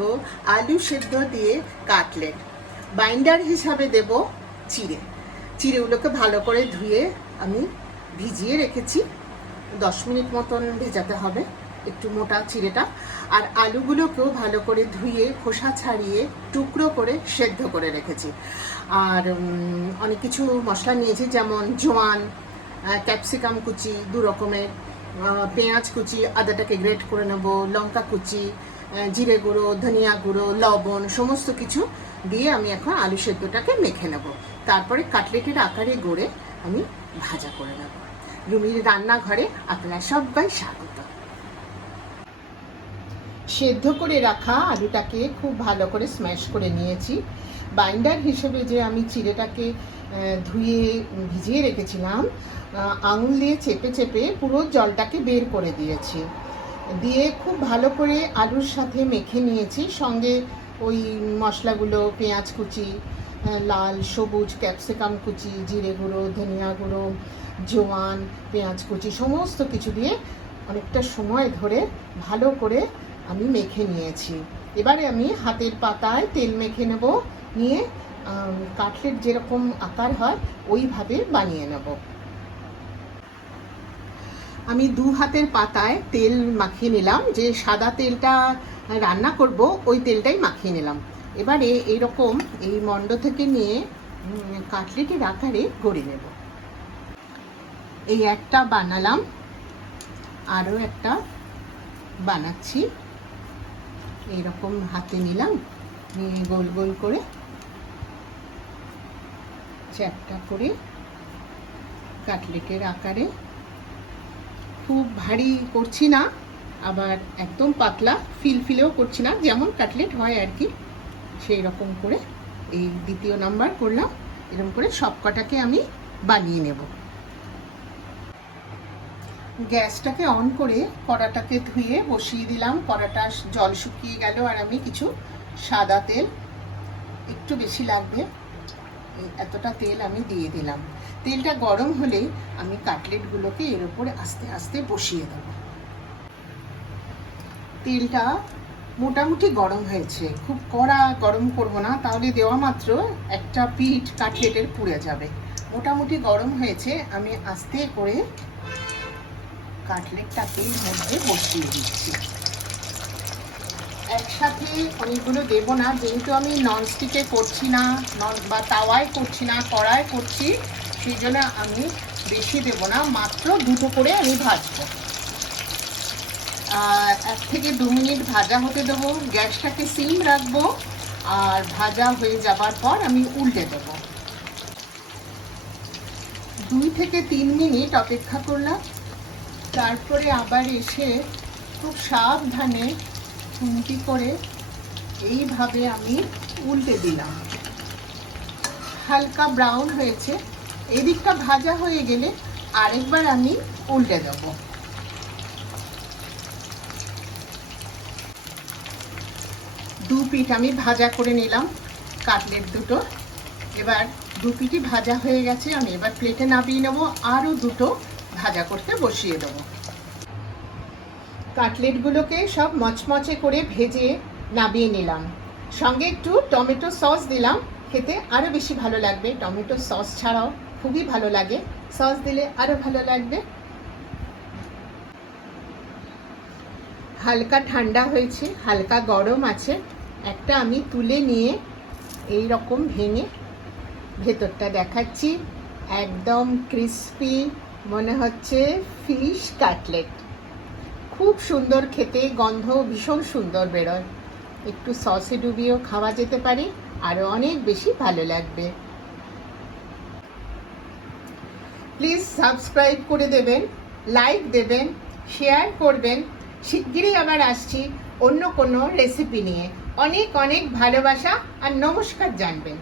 বানাবো আলু সেদ্ধ দিয়ে কাটলেট। বাইন্ডার হিসাবে দেব চিড়েগুলোকে ভালো করে ধুয়ে আমি ভিজিয়ে রেখেছি। 10 মিনিট মতন ভেজাতে হবে, একটু মোটা চিড়েটা। আর আলুগুলোকেও ভালো করে ধুয়ে খোসা ছাড়িয়ে টুকরো করে সেদ্ধ করে রেখেছি। আর অনেক কিছু মশলা নিয়েছি, যেমন জোয়ান, ক্যাপসিকাম কুচি 2 রকমের, পেঁয়াজ কুচি, আদাটাকে গ্রেট করে নেব, লঙ্কা কুচি, জিরে গুঁড়ো, ধনিয়া গুঁড়ো, লবণ, সমস্ত কিছু দিয়ে আমি এখন আলু সেদ্ধটাকে মেখে নেব। তারপরে কাটলেটের আকারে গড়ে আমি ভাজা করে নেব। রুমির রান্নাঘরে আপনারা সবাই স্বাগত। সেদ্ধ করে রাখা আলুটাকে খুব ভালো করে স্ম্যাশ করে নিয়েছি। বাইন্ডার হিসেবে যে আমি চিড়েটাকে ধুয়ে ভিজিয়ে রেখেছিলাম, আঙুল দিয়ে চেপে চেপে পুরো জলটাকে বের করে দিয়েছি। দিয়ে খুব ভালো করে আলুর সাথে মেখে নিয়েছি। সঙ্গে ওই মশলাগুলো, পেঁয়াজ কুচি, লাল সবুজ ক্যাপসিকাম কুচি, জিরে গুঁড়ো, ধনিয়া গুঁড়ো, জোয়ান, পেঁয়াজ কুচি, সমস্ত কিছু দিয়ে অনেকটা সময় ধরে ভালো করে আমি মেখে নিয়েছি। এবারে আমি হাতের পাতায় তেল মেখে নেব, নিয়ে কাটলেট যেরকম আকার হয় ওইভাবে বানিয়ে নেব। আমি 2 হাতের পাতায় তেল মাখিয়ে নিলাম। যে সাদা তেলটা রান্না করব ওই তেলটাই মাখিয়ে নিলাম। এবারে এইরকম এই মণ্ড থেকে নিয়ে কাটলেটের আকারে গড়ে নেব। এই একটা বানালাম, আরও একটা বানাচ্ছি। এইরকম হাতে নিলাম, নিয়ে গোল গোল করে চ্যাপটা করে কাটলেটের আকারে, খুব ভারী করছি না, আবার একদম পাতলা ফিলফিলেও করছি না, যেমন কাটলেট হয় আর কি, সেই রকম করে এই দ্বিতীয় নাম্বার করলাম। এরকম করে সব কটাকে আমি বানিয়ে নেব। গ্যাসটাকে অন করে কড়াটাকে ধুয়ে বসিয়ে দিলাম। কড়াটা জল শুকিয়ে গেল, আর আমি কিছু সাদা তেল, একটু বেশি লাগবে, এতটা তেল আমি দিয়ে দিলাম। তেলটা গরম হলে আমি কাটলেটগুলোকে এর উপরে আস্তে আস্তে বসিয়ে দেব। তেলটা মোটামুটি গরম হয়েছে, খুব কড়া গরম করব না, তাহলে দেওয়া মাত্র একটা পিঠ কাটলেটের পুড়ে যাবে। মোটামুটি গরম হয়েছে, আমি আস্তে করে কাটলেটটাকে এর মধ্যে বসিয়ে দিচ্ছি। একসাথে অনেকগুলো দেব না, যেহেতু আমি ননস্টিকে করছি না, বা তাওয়ায় করছি না, কড়ায় করছি, সেই জন্য আমি বেশি দেব না, মাত্র 2টো করে আমি ভাজবো। 1 থেকে 2 মিনিট ভাজা হতে দেবো। গ্যাসটাকে সিম রাখবো, আর ভাজা হয়ে যাবার পর আমি উল্টে দেব। 2 থেকে 3 মিনিট অপেক্ষা করলাম, তারপরে আবার এসে খুব সাবধানে খুন্তি করে এইভাবে আমি উল্টে দিলাম। হালকা ব্রাউন হয়েছে, এদিকটা ভাজা হয়ে গেলে আরেকবার আমি উল্টে দেব। দু পিঠ আমি ভাজা করে নিলাম কাটলেট দুটো। এবার 2 পিঠই ভাজা হয়ে গেছে, আমি এবার প্লেটে নামিয়ে নেব, আরও 2টো ভাজা করতে বসিয়ে দেব। কাটলেটগুলোকে সব মচমচে করে ভেজে নামিয়ে নিলাম। সঙ্গে একটু টমেটো সস দিলাম, খেতে আরও বেশি ভালো লাগবে। টমেটো সস ছাড়াও খুবই ভালো লাগে, সস দিলে আরও ভালো লাগবে। হালকা ঠান্ডা হয়েছে, হালকা গরম আছে। একটা আমি তুলে নিয়ে এই রকম ভেঙে ভেতরটা দেখাচ্ছি, একদম ক্রিস্পি, মনে হচ্ছে ফিশ কাটলেট। খুব সুন্দর খেতে, গন্ধ ভীষণ সুন্দর বেরোয়। একটু সসে ডুবিয়েও খাওয়া যেতে পারে, আরও অনেক বেশি ভালো লাগবে। প্লিজ সাবস্ক্রাইব করে দেবেন, লাইক দেবেন, শেয়ার করবেন। শিগগিরই আবার আসছি অন্য কোনো রেসিপি নিয়ে। অনেক অনেক ভালোবাসা আর নমস্কার জানবেন।